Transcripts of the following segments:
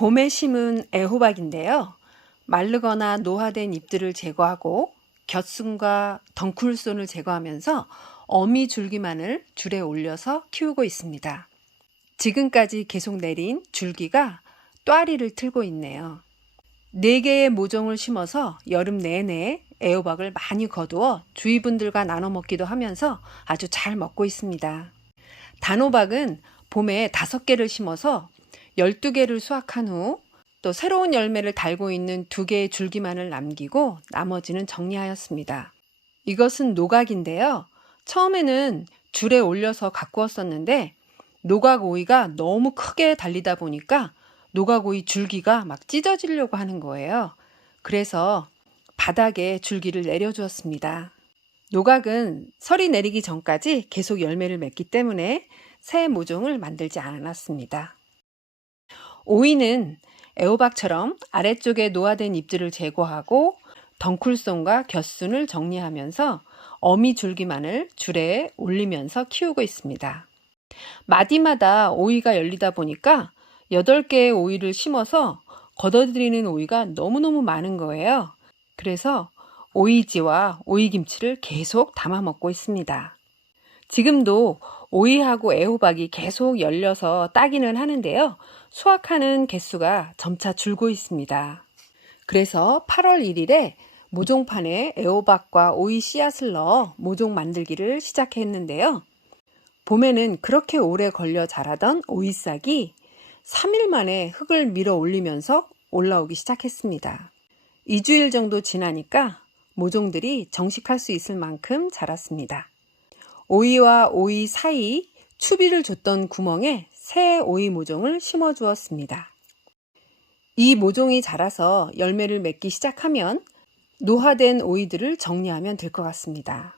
봄에 심은 애호박인데요. 마르거나 노화된 잎들을 제거하고 곁순과 덩쿨손을 제거하면서 어미 줄기만을 줄에 올려서 키우고 있습니다. 지금까지 계속 내린 줄기가 또아리를 틀고 있네요. 네 개의 모종을 심어서 여름 내내 애호박을 많이 거두어 주위 분들과 나눠 먹기도 하면서 아주 잘 먹고 있습니다. 단호박은 봄에 다섯 개를 심어서 12개를 수확한 후 또 새로운 열매를 달고 있는 두 개의 줄기만을 남기고 나머지는 정리하였습니다. 이것은 노각인데요. 처음에는 줄에 올려서 가꾸었었는데 노각 오이가 너무 크게 달리다 보니까 노각 오이 줄기가 막 찢어지려고 하는 거예요. 그래서 바닥에 줄기를 내려주었습니다. 노각은 설이 내리기 전까지 계속 열매를 맺기 때문에 새 모종을 만들지 않았습니다. 오이는 애호박처럼 아래쪽에 노화된 잎들을 제거하고 덩쿨송과 곁순을 정리하면서 어미 줄기만을 줄에 올리면서 키우고 있습니다. 마디마다 오이가 열리다 보니까 8개의 오이를 심어서 걷어들이는 오이가 너무너무 많은 거예요. 그래서 오이지와 오이김치를 계속 담아 먹고 있습니다. 지금도 오이하고 애호박이 계속 열려서 따기는 하는데요. 수확하는 개수가 점차 줄고 있습니다. 그래서 8월 1일에 모종판에 애호박과 오이 씨앗을 넣어 모종 만들기를 시작했는데요. 봄에는 그렇게 오래 걸려 자라던 오이싹이 3일 만에 흙을 밀어 올리면서 올라오기 시작했습니다. 2주일 정도 지나니까 모종들이 정식할 수 있을 만큼 자랐습니다. 오이와 오이 사이 추비를 줬던 구멍에 새 오이 모종을 심어 주었습니다. 이 모종이 자라서 열매를 맺기 시작하면 노화된 오이들을 정리하면 될 것 같습니다.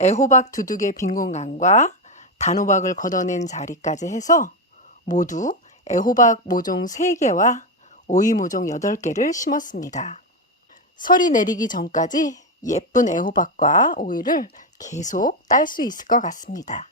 애호박 두 두개 빈 공간과 단호박을 걷어낸 자리까지 해서 모두 애호박 모종 3개와 오이 모종 8개를 심었습니다. 설이 내리기 전까지 예쁜 애호박과 오이를 계속 딸 수 있을 것 같습니다.